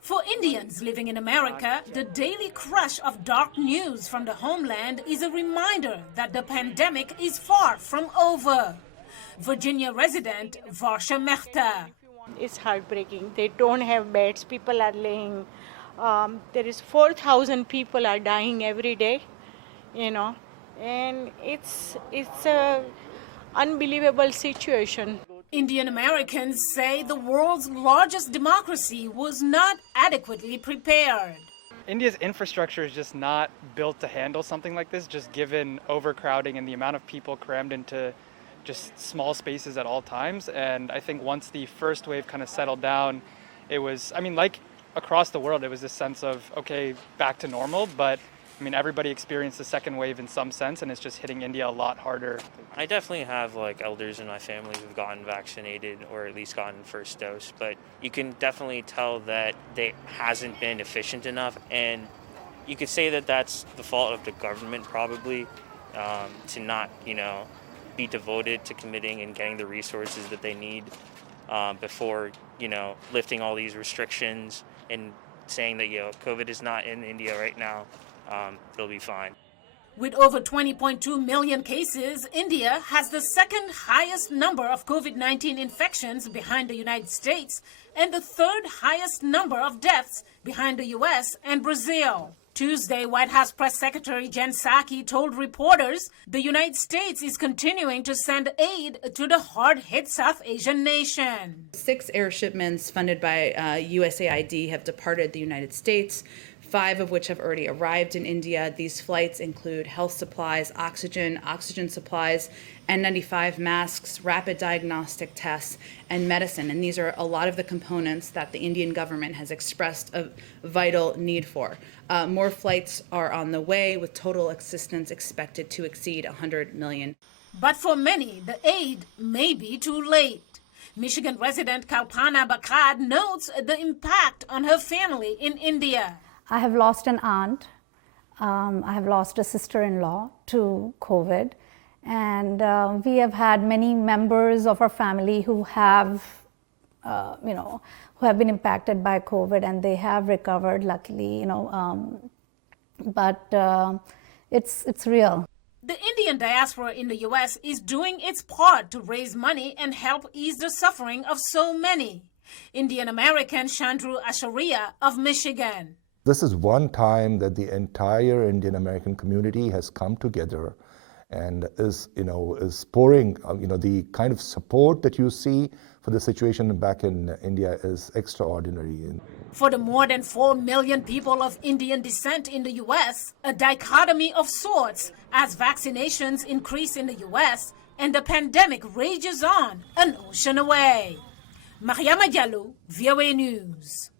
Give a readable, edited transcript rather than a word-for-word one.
For Indians living in America, the daily crush of dark news from the homeland is a reminder that the pandemic is far from over. Virginia resident Varsha Mehta. It's heartbreaking. They don't have beds. People are laying. There is 4,000 people are dying every day, and it's a unbelievable situation. Indian Americans say the world's largest democracy was not adequately prepared. India's infrastructure is just not built to handle something like this, just given overcrowding and the amount of people crammed into just small spaces at all times. And I think once the first wave kind of settled down, it was, like across the world, it was this sense of, okay, back to normal. But everybody experienced the second wave in some sense, and it's just hitting India a lot harder. I definitely have elders in my family who've gotten vaccinated or at least gotten first dose, but you can definitely tell that they hasn't been efficient enough, and you could say that that's the fault of the government probably, to not, be devoted to committing and getting the resources that they need before, lifting all these restrictions and saying that, COVID is not in India right now. It'll be fine. With over 20.2 million cases, India has the second highest number of COVID-19 infections behind the United States and the third highest number of deaths behind the U.S. and Brazil. Tuesday, White House Press Secretary Jen Psaki told reporters the United States is continuing to send aid to the hard-hit South Asian nation. 6 air shipments funded by USAID have departed the United States, 5 of which have already arrived in India. These flights include health supplies, oxygen supplies, N95 masks, rapid diagnostic tests, and medicine. And these are a lot of the components that the Indian government has expressed a vital need for. More flights are on the way, with total assistance expected to exceed $100 million. But for many, the aid may be too late. Michigan resident Kalpana Bakad notes the impact on her family in India. I have lost an aunt. I have lost a sister-in-law to COVID. And we have had many members of our family who have, who have been impacted by COVID, and they have recovered, luckily, but it's real. The Indian diaspora in the U.S. is doing its part to raise money and help ease the suffering of so many. Indian American Chandru Asharia of Michigan. This is one time that the entire Indian American community has come together and is pouring, the kind of support that you see for the situation back in India is extraordinary. For the more than 4 million people of Indian descent in the U.S., a dichotomy of sorts as vaccinations increase in the U.S. and the pandemic rages on an ocean away. Mariama Diallo, VOA News.